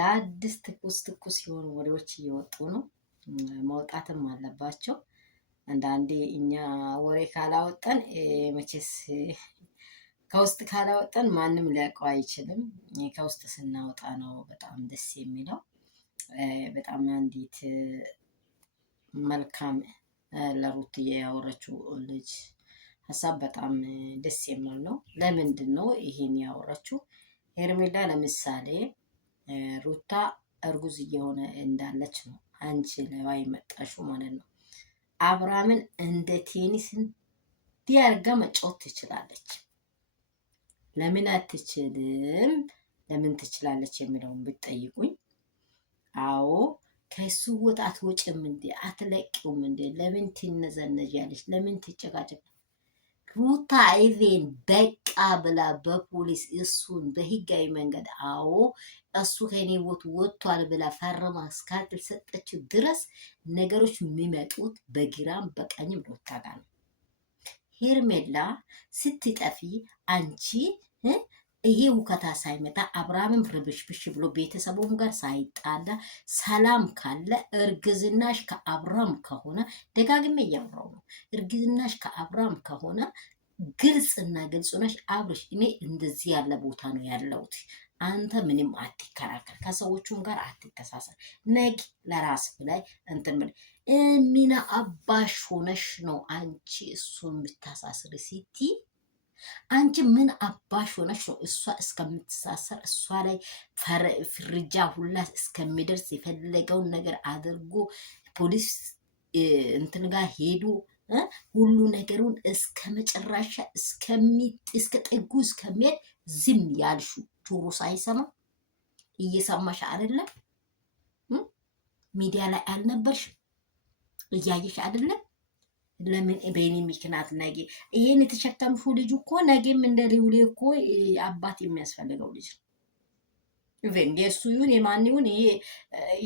አዳዲስ ትኩስ የሆኑ ወሬዎች እየወጡ ነው። መውጣትም አለባቸው። አንዳንዴ እኛ ወሬ ካላወጣን መቼስ ከውስጥ ካላወጣን ማንም ሊያውቀው አይችልም። ከውስጥ ስናወጣ ነው በጣም ደስ የሚለው። በጣም አንዲት መልካም ለሩትዬ ያወራችው ልጅ ሀሳብ በጣም ደስ የሚል ነው። ለምንድን ነው ይሄን ያወራችው? ሄርሜላ ለምሳሌ ሩታ እርጉዝ እየሆነ እንዳለች ነው አንቺ ላይ መጣሽው ማለት ነው። አብርሃምን እንደ ቴኒስ እንዲያርጋ መጫወት ትችላለች። ለምን አትችልም? ለምን ትችላለች የሚለውን ብትጠይቁኝ፣ አዎ ከሱ ወጥ አትወጭም እንዴ? አትለቂውም እንዴ? ለምን ትነዘነጃለች? ለምን ትጨቃጨቅ? ሩታ ኢቬን በቃ ብላ በፖሊስ እሱን በህጋዊ መንገድ አዎ እሱ ከኔ ቦት ወጥቷል ብላ ፈርማ እስካልሰጠችው ድረስ ነገሮች የሚመጡት በግራም በቀኝም ሩታ ጋር ነው። ሄርሜላ ስትጠፊ አንቺ ይሄ ውከታ ሳይመጣ አብርሃምም ርብሽብሽ ብሎ ቤተሰቡም ጋር ሳይጣላ ሰላም ካለ እርግዝናሽ ከአብርሃም ከሆነ ደጋግሜ እያወራው ነው። እርግዝናሽ ከአብርሃም ከሆነ ግልጽና ግልጽ ነሽ። አብርሽ እኔ እንደዚህ ያለ ቦታ ነው ያለሁት። አንተ ምንም አትከራከር፣ ከሰዎቹም ጋር አትተሳሰር። ነግ ለራስ ላይ እንትን ሚና አባሽ ሆነሽ ነው አንቺ እሱን ብታሳስር ሲቲ አንቺ ምን አባሽ ሆነሽ ነው እሷ እስከምትሳሰር እሷ ላይ ፍርጃ ሁላ እስከሚደርስ የፈለገውን ነገር አድርጎ ፖሊስ እንትን ጋር ሄዱ ሁሉ ነገሩን እስከ መጨረሻ እስከ ጥጉ እስከሚሄድ ዝም ያልሹ ጆሮ ሳይሰማ እየሰማሽ አይደለም? ሚዲያ ላይ አልነበርሽ? እያየሽ አይደለም? ለምን በእኔ ምክንያት ነገ ይሄን የተሸከምሽው ልጅ እኮ ነገም እንደ ሊውሌ እኮ አባት የሚያስፈልገው ልጅ ነው። ኢቨን የእሱ ይሁን የማን ይሁን ይሄ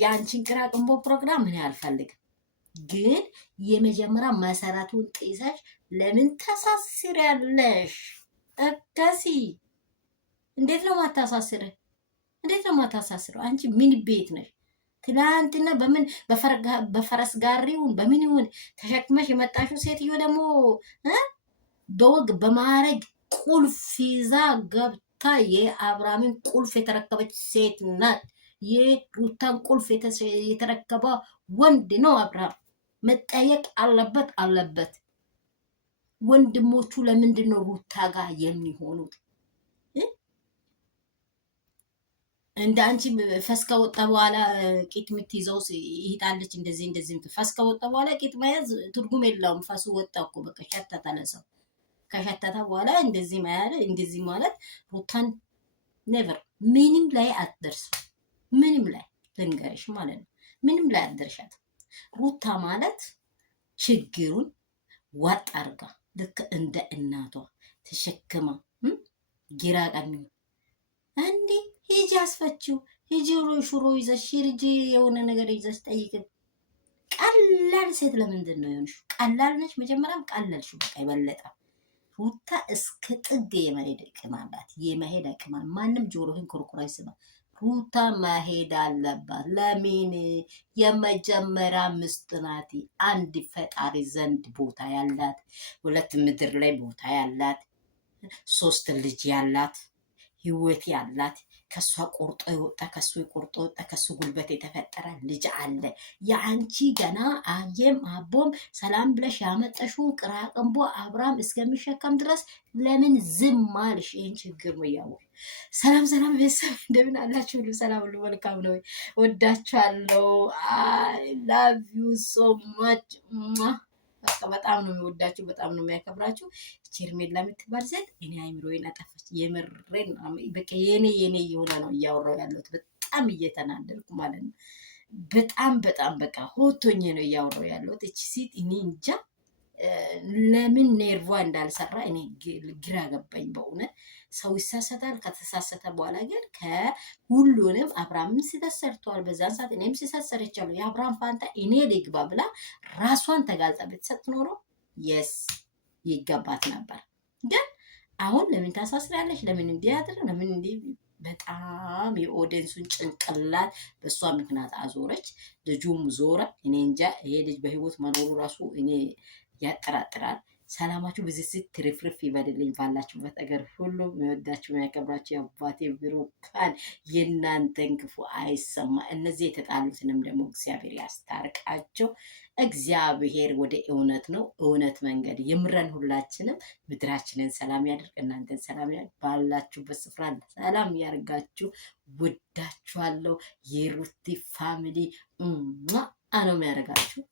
የአንቺን ቅራቅንቦ ፕሮግራም ምን አልፈልግም፣ ግን የመጀመሪያ መሰረቱን ጥይሰሽ ለምን ታሳስሪያለሽ? እከሲ እንዴት ነው ማታሳስረ? እንዴት ነው ማታሳስረው? አንቺ ምን ቤት ነሽ? ትናንትና በምን በፈረስ ጋሪውን በምን ይሁን ተሸክመሽ የመጣሽው ሴትዮ ደግሞ በወግ በማረግ ቁልፍ ይዛ ገብታ የአብርሃምን ቁልፍ የተረከበች ሴት ናት። የሩታን ቁልፍ የተረከበ ወንድ ነው አብርሃም። መጠየቅ አለበት። ወንድሞቹ ለምንድን ነው ሩታ ጋር የሚሆኑት? እንደ አንቺ ፈስ ከወጣ በኋላ ቂጥ የምትይዘው ይሄዳለች። እንደዚህ ፈስ ከወጣ በኋላ ቂጥ መያዝ ትርጉም የለውም። ፈሱ ወጣ እኮ በቃ ሸተተ። ለሰው ከሸተተ በኋላ እንደዚህ ማለት ሩታን ኔቨር ምንም ላይ አትደርስም። ምንም ላይ ልንገርሽ ማለት ነው፣ ምንም ላይ አትደርሻት። ሩታ ማለት ችግሩን ዋጥ አርጋ ልክ እንደ እናቷ ተሸክማ ግራ ቀኝ እንዴ ሂጂ አስፈችው፣ ሂጂ ሽሮ ይዘሽ ሂጂ የሆነ ነገር ይዘሽ ጠይቅ። ቀላል ሴት ለምንድን ነው የሆንሽ? ቀላል ነሽ። መጀመሪያም ቀለልሽ። በቃ የበለጠ ሩታ እስከ ጥግ የመሄድ አቅም አላት። የመሄድ አቅም ማንም ጆሮህን ኩርኩራ ይስማ። ሩታ መሄድ አለባት። ለምን? የመጀመሪያ ምስት ናት። አንድ ፈጣሪ ዘንድ ቦታ ያላት፣ ሁለት ምድር ላይ ቦታ ያላት፣ ሶስት ልጅ ያላት፣ ህይወት ያላት፣ ከሷ ቆርጦ የወጣ ከሱ ቆርጦ ወጣ ከሱ ጉልበት የተፈጠረ ልጅ አለ። የአንቺ ገና አየም አቦም ሰላም ብለሽ ያመጣሽው ቅራቅንቦ አብርሃም እስከሚሸከም ድረስ ለምን ዝም አልሽ? ይህን ችግር ነው ያው። ሰላም ቤተሰብ እንደምን አላችሁ? ሁሉ ሰላም ሁሉ መልካም ነው። ወዳችኋለሁ። አይ ላቭ ዩ ሶ ማች። በጣም ነው የሚወዳችሁ፣ በጣም ነው የሚያከብራችሁ። ሄርሜላ የምትባል ሴት እኔ አይምሮዬን አጠፋች። የምሬን በቃ የኔ የሆነ ነው እያወራሁ ያለሁት። በጣም እየተናደድኩ ማለት ነው። በጣም በቃ ሆቶኝ ነው እያወራሁ ያለሁት። እቺ ሴት እኔ እንጃ ለምን ኔርቫ እንዳልሰራ እኔ ግራ ገባኝ በእውነት። ሰው ይሳሰታል። ከተሳሰተ በኋላ ግን ከሁሉንም አብርሃምን ስህተት ሰርቷል። በዛን ሰዓት እኔም ስህተት ሰርቻለሁ። የአብርሃም ፋንታ እኔ ልግባ ብላ ራሷን ተጋልጣ ብትሰጥ ኖሮ የስ ይገባት ነበር። ግን አሁን ለምን ታሳስሪያለሽ? ለምን እንዲህ ያድር? ለምን እንዲህ በጣም የኦዲየንሱን ጭንቅላት በእሷ ምክንያት አዞረች። ልጁም ዞረ። እኔ እንጃ ይሄ ልጅ በህይወት መኖሩ ራሱ እኔ ያጠራጥራል። ሰላማችሁ ብዝዝት ትርፍርፍ ይበልልኝ ባላችሁበት አገር ሁሉ። የሚወዳችሁ የሚያከብራችሁ የአባቴ ብሩካን የእናንተን ክፉ አይሰማ። እነዚህ የተጣሉትንም ደግሞ እግዚአብሔር ያስታርቃቸው። እግዚአብሔር ወደ እውነት ነው እውነት መንገድ ይምረን። ሁላችንም ምድራችንን ሰላም ያድርግ። እናንተን ሰላም ያድርግ። ባላችሁበት ስፍራ ሰላም ያርጋችሁ። ወዳችኋለሁ። የሩቲ ፋሚሊ አነው የሚያደርጋችሁ